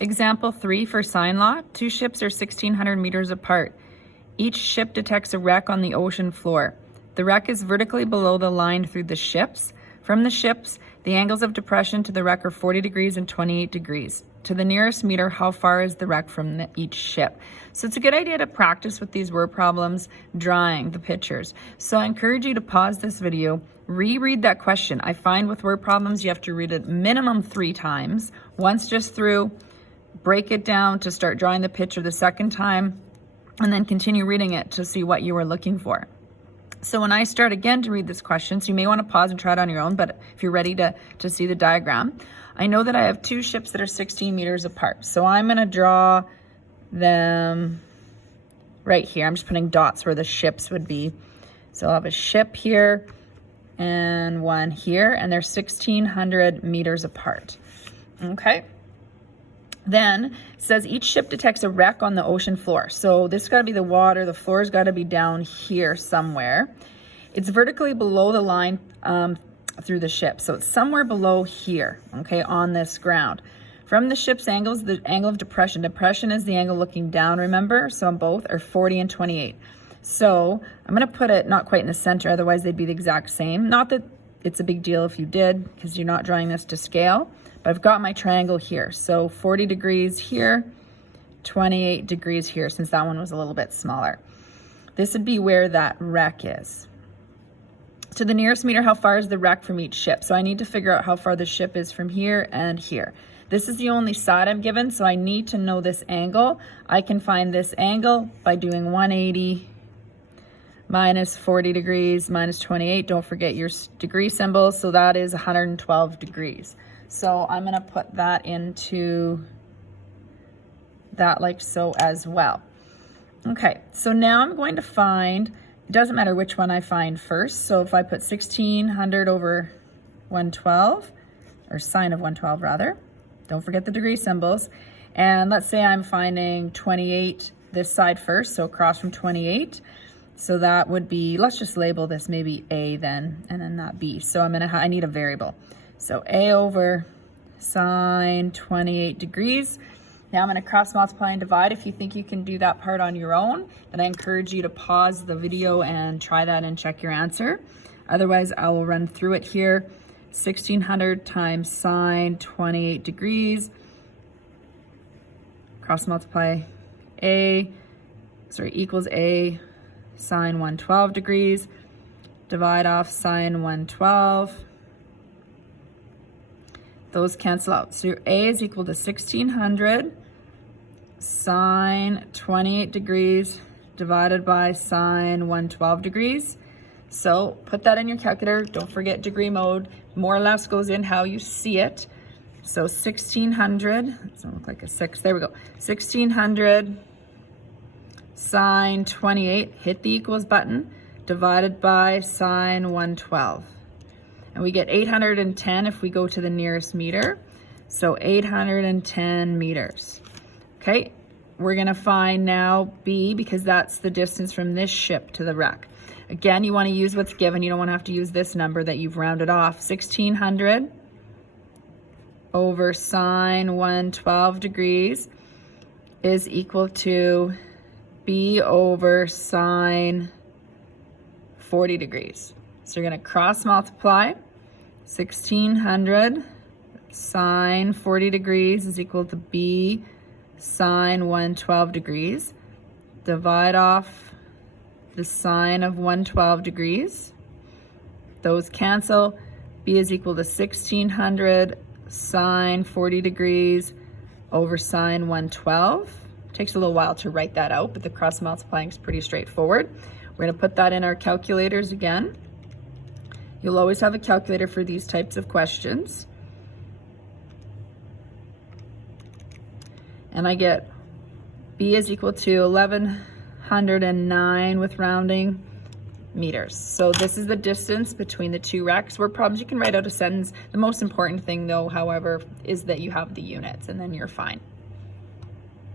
Example 3 for sine law. Two ships are 1,600 meters apart. Each ship detects a wreck on the ocean floor. The wreck is vertically below the line through the ships. From the ships, the angles of depression to the wreck are 40 degrees and 28 degrees. To the nearest meter, how far is the wreck from each ship? So it's a good idea to practice with these word problems, drawing the pictures. So I encourage you to pause this video, reread that question. I find with word problems, you have to read it minimum 3 times. Once just through, break it down to start drawing the picture the second time, and then continue reading it to see what you were looking for. So when I start again to read this question, so you may want to pause and try it on your own, but if you're ready to see the diagram, I know that I have two ships that are 16 meters apart. So I'm going to draw them right here. I'm just putting dots where the ships would be. So I'll have a ship here and one here, and they're 1,600 meters apart. Okay. Then it says each ship detects a wreck on the ocean floor. So this got to be the water. The floor's got to be down here somewhere. It's vertically below the line through the ship. So it's somewhere below here, okay, on this ground. From the ship's angles, the angle of depression. Depression is the angle looking down, remember? So on both are 40 and 28. So I'm going to put it not quite in the center, otherwise they'd be the exact same. Not that it's a big deal if you did, because you're not drawing this to scale. But I've got my triangle here. So 40 degrees here, 28 degrees here, since that one was a little bit smaller. This would be where that wreck is. To the nearest meter, how far is the wreck from each ship? So I need to figure out how far the ship is from here and here. This is the only side I'm given, so I need to know this angle. I can find this angle by doing 180 minus 40 degrees minus 28. Don't forget your degree symbols. So that is 112 degrees. So I'm going to put that into that like so as well. Okay, so now I'm going to find, it doesn't matter which one I find first. So if I put 1,600 over 112, or sine of 112 rather, don't forget the degree symbols. And let's say I'm finding 28 this side first, so across from 28. So that would be, let's just label this maybe A then, and then that B. So I need a variable. So A over sine 28 degrees. Now I'm going to cross multiply and divide. If you think you can do that part on your own, then I encourage you to pause the video and try that and check your answer. Otherwise, I will run through it here. 1,600 times sine 28 degrees. Cross multiply equals A sine 112 degrees. Divide off sine 112. Those cancel out. So your A is equal to 1,600 sine 28 degrees divided by sine 112 degrees. So put that in your calculator. Don't forget degree mode. More or less goes in how you see it. So 1,600, doesn't look like a 6. There we go. 1,600 sine 28, hit the equals button, divided by sine 112. And we get 810 if we go to the nearest meter. So 810 meters. Okay, we're gonna find now B, because that's the distance from this ship to the wreck. Again, you wanna use what's given. You don't wanna have to use this number that you've rounded off. 1,600 over sine 112 degrees is equal to B over sine 40 degrees. So you're going to cross multiply. 1,600 sine 40 degrees is equal to B sine 112 degrees. Divide off the sine of 112 degrees. Those cancel. B is equal to 1,600 sine 40 degrees over sine 112. Takes a little while to write that out, but the cross multiplying is pretty straightforward. We're going to put that in our calculators again. You'll always have a calculator for these types of questions. And I get B is equal to 1,109 with rounding meters. So this is the distance between the two wrecks. Word problems, you can write out a sentence. The most important thing though, however, is that you have the units, and then you're fine.